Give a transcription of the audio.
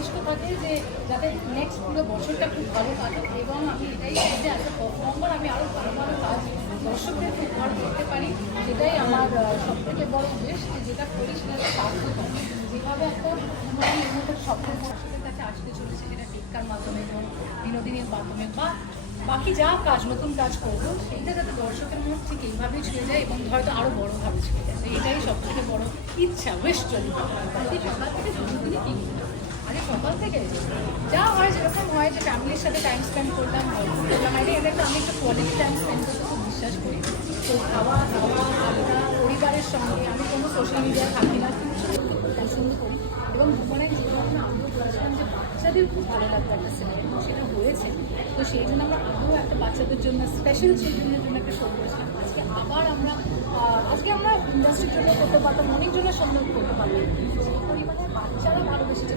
উদ্দেশ্য থাকে যে যাতে নেক্সট পুরো বছরটা খুব ভালো কাটে, এবং আমি এটাই চাই যে অ্যাজ এ পারফর্মার আমি আরও ভালো ভালো কাজ দর্শকদের উপহার করতে পারি। সেটাই আমার সবথেকে বড় উদ্দেশ্য, যে যেটা করি সেটা সার্থক হয়। যেভাবে একটা মানে এর মধ্যে স্বপ্নের দর্শকের কাছে আসতে চলেছে, যেটা টিক্কার মাধ্যমে এবং বিনোদিনীর মাধ্যমে বা বাকি যা কাজ নতুন কাজ করবো, সেইটা যাতে দর্শকের মধ্যে ঠিক এইভাবেই ছুঁয়ে যায় এবং হয়তো আরও বড়োভাবে ছুঁয়ে যায়। তো এটাই সবথেকে বড় ইচ্ছা, উইশ চলি। সকাল থেকে দুদিনই ঠিক আরে সকাল থেকে যা হয়, যেরকম হয় যে ফ্যামিলির সাথে টাইম স্পেন্ড করলাম, গল্প করলাম, এটাকে আমি একটু কোয়ালিটি টাইম স্পেন্ড করতে খুব বিশ্বাস করি। তো খাওয়া দাওয়া আড্ডা পরিবারের সঙ্গে, আমি কোনো সোশ্যাল মিডিয়ায় থাকি না, পছন্দ করি। এবং মানে যেহেতু আমরা আমিও বলেছিলাম যে বাচ্চাদের খুব ভালো লাগবে একটা সিনেমা, সেটা হয়েছে। তো সেই জন্য আমরা আরও একটা বাচ্চাদের জন্য স্পেশাল চিলড্রেনের জন্য একটা শো করেছিলাম। আজকে আমরা ইন্ডাস্ট্রির জন্য করতে পারতাম, অনেকজনের সঙ্গে করতে পারতাম। সেই পরিমাণে বাচ্চারা ভালোবেসেছে।